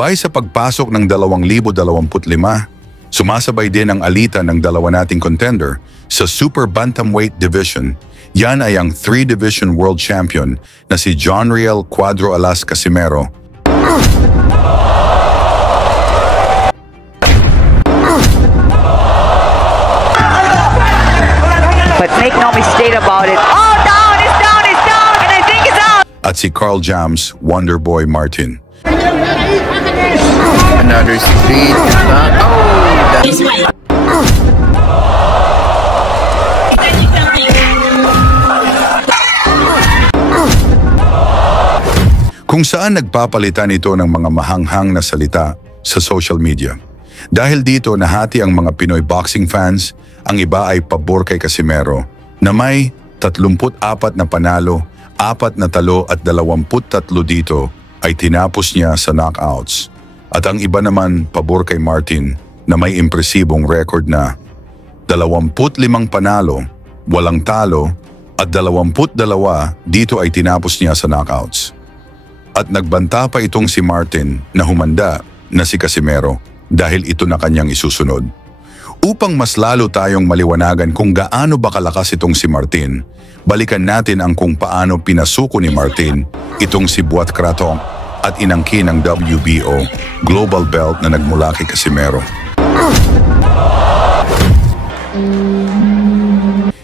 Gabay sa pagpasok ng 2025, sumasabay din ang alitan ng dalawa nating contender sa Super Bantamweight Division. Yan ay ang 3-division world champion na si John Riel Cuadro Alas Casimero. But make no mistake about it. Oh, down, it's down, it's down, and I think it's out! At si Carl Jams Wonderboy Martin. Another speed. Kung saan nagpapalitan ito ng mga mahanghang na salita sa social media. Dahil dito nahati ang mga Pinoy boxing fans, ang iba ay pabor kay Casimero na may 34 na panalo, 4 na talo at 23 dito ay tinapos niya sa knockouts. At ang iba naman pabor kay Martin na may impresibong record na 25 panalo, walang talo at 22 dito ay tinapos niya sa knockouts. At nagbanta pa itong si Martin na humanda na si Casimero dahil ito na kanyang isusunod. Upang mas lalo tayong maliwanagan kung gaano ba kalakas itong si Martin, balikan natin ang kung paano pinasuko ni Martin itong si Buat Kratong at inangkin ng WBO Global Belt na nagmula kay Casimero.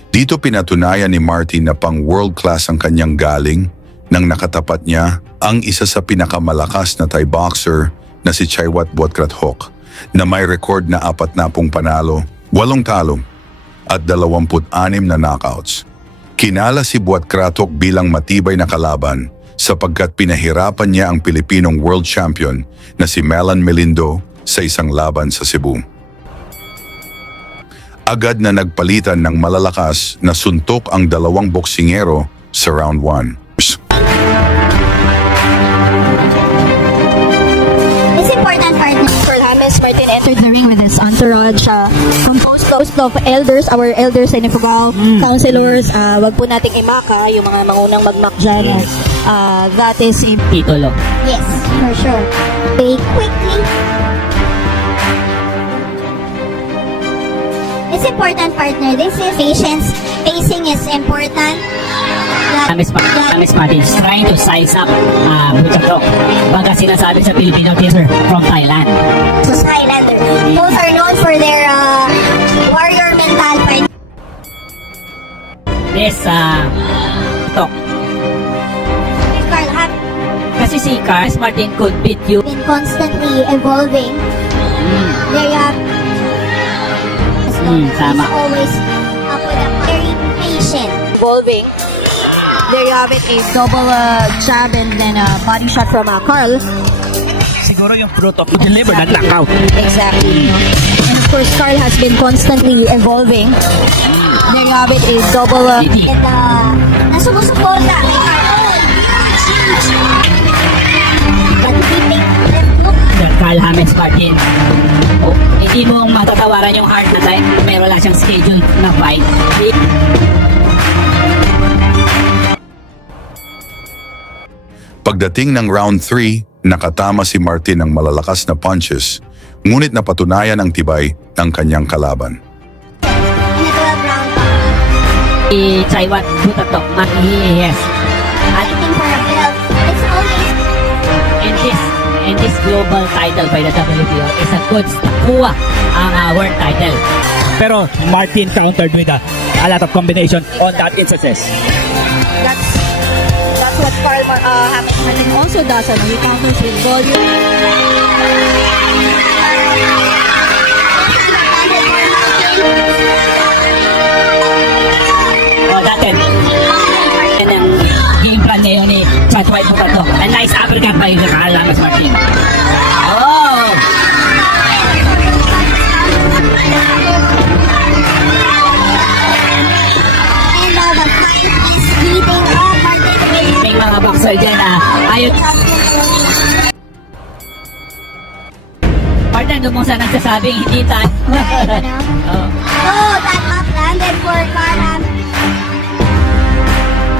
Dito pinatunayan ni Martin na pang world class ang kanyang galing nang nakatapat niya ang isa sa pinakamalakas na Thai boxer na si Chaiwat Buatkrathok na may record na 40 panalo, 8 talo at 26 na knockouts. Kinala si Buatkrathok bilang matibay na kalaban sapagkat pinahirapan niya ang Pilipinong world champion na si Melan Melindo sa isang laban sa Cebu. Agad na nagpalitan ng malalakas na suntok ang dalawang boksingero sa round 1. Martin entered the ring with his entourage, composed of elders, our elders sa Ifugao, councilors. Wag po nating imaka yung mga mangunang magmak dyan. That is titulo. Yes, for sure. Okay, quickly. It's important, partner. This is patience. Pacing is important. Miss Martin is trying to size up Buchatrok. Baga sinasabi sa Filipino teaser from Thailand. So Highlander. Both are known for their warrior mentality. This talk. Carl, kasi si Carl Martin could beat you. Been constantly evolving. They tama. Always very patient. Evolving. There you have it, a double jab and then a body shot from Carl. Siguro yung fruit of deliver na knockout. Exactly. And of course, Carl has been constantly evolving. There you have it, a double and nasumusuporta kay Carl James Martin. Hindi mo matatawaran yung heart na time. Meron lang siyang schedule na fight. Pagdating ng round 3, nakatama si Martin ng malalakas na punches, ngunit napatunayan ang tibay ng kanyang kalaban. Chaiwat Buchatrok, yes. And this global title by the WBO is a good kuha ang world title. Pero Martin countered with a lot of combination on that instances. That's what Carl Martin also does. He counters with volume. Dati. Yan ang game plan ngayon ni Chaiwat Buchatrok. A nice uppercut by Carl James Martin. Oh! May mga boxer dyan ayun. Martin, doon mo sa nagsasabing hindi tayo. That up landed for Carl.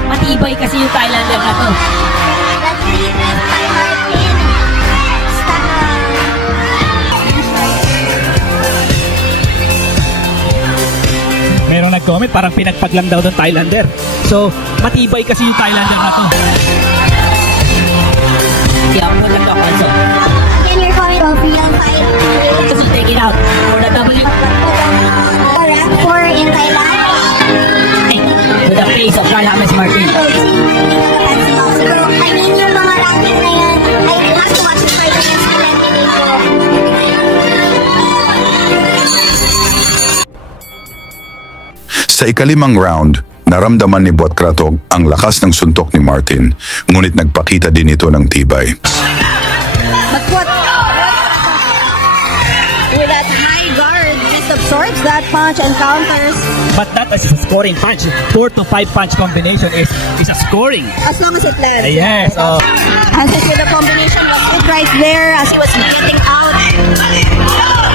Matibay kasi yung Thailander na to. That's defense by Martin. comment, parang pinagpaglang daw ng Thailander. So, matibay kasi yung Thailander na to. Yeah, for the top also. Can you comment of real fight? Just take it out for the W. Rank 4 in Thailand. With the face of Carl James Martin. I mean, yung mga ranking na yan, I have to watch it for the next Sa ikalimang round, naramdaman ni Buat Kratok ang lakas ng suntok ni Martin, ngunit nagpakita din ito ng tibay. But what? With that high guard, just absorbs that punch and counters. But that is a scoring punch. 4 to 5 punch combination is a scoring. As long as it lands. Yes. As I see the combination was good right there as he was getting out.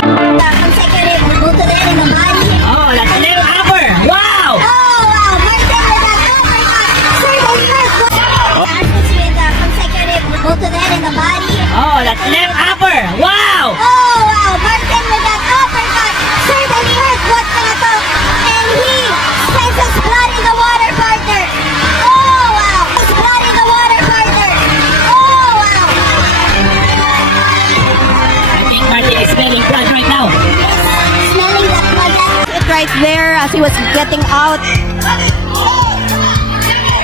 The consecutive boot to there in the body. Oh, that's a little upper. Wow! Oh, wow! Martin with that uppercut. Certainly hurt. As we see the consecutive boot to there in the body. Oh, that's a little upper. Wow! Oh, wow! Martin with that uppercut. Certainly hurt Buat Kratok. And he senses blood in the water, partner. Oh, wow! There's blood in the water, partner. Oh, wow! I think Martin is smelling blood right now. Smelling that blood right there as he was getting out.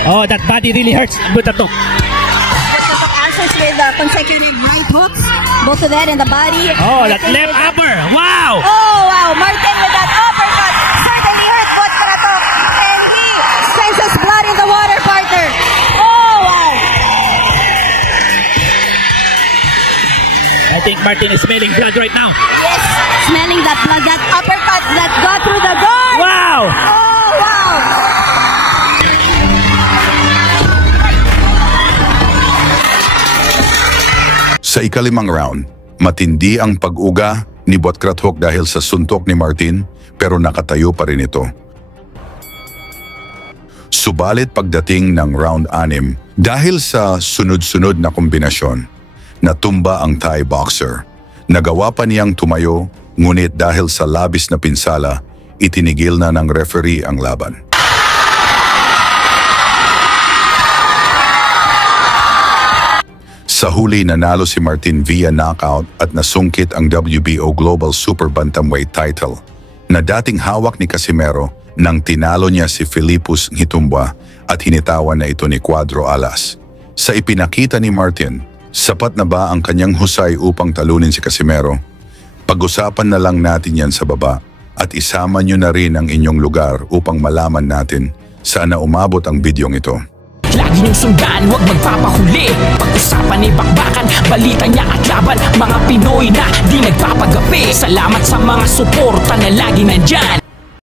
Oh, that body really hurts. Buat Kratok. Kratok answers with consecutive right hooks. Both of that in the body. Oh, that left upper. Wow! Oh, wow! Martin with that uppercut. Certainly hurt Buat Kratok. And he senses blood in the water, partner. Oh, wow! I think Martin is smelling blood right now. Yes, smelling that blood, that uppercut that got through the guard. Wow! Oh, wow! Sa ikalimang round, matindi ang pag-uga ni Buat Kratok dahil sa suntok ni Martin, pero nakatayo pa rin ito. Subalit pagdating ng round 6, dahil sa sunod-sunod na kombinasyon, natumba ang Thai boxer. Nagawa pa niyang tumayo, ngunit dahil sa labis na pinsala, itinigil na ng referee ang laban. Sa huli, nanalo si Martin via knockout at nasungkit ang WBO Global Super Bantamweight title na dating hawak ni Casimero nang tinalo niya si Philippus Ngitumbua at hinitawan na ito ni Cuadro Alas. Sa ipinakita ni Martin, sapat na ba ang kanyang husay upang talunin si Casimero? Pag-usapan na lang natin yan sa baba at isama nyo na rin ang inyong lugar upang malaman natin saan na umabot ang bidyong ito. Lagi niyong sundan, huwag magpapahuli. Pag-usapan ay bakbakan, balita niya at laban. Mga Pinoy na di nagpapagapi. Salamat sa mga suporta na lagi nandyan.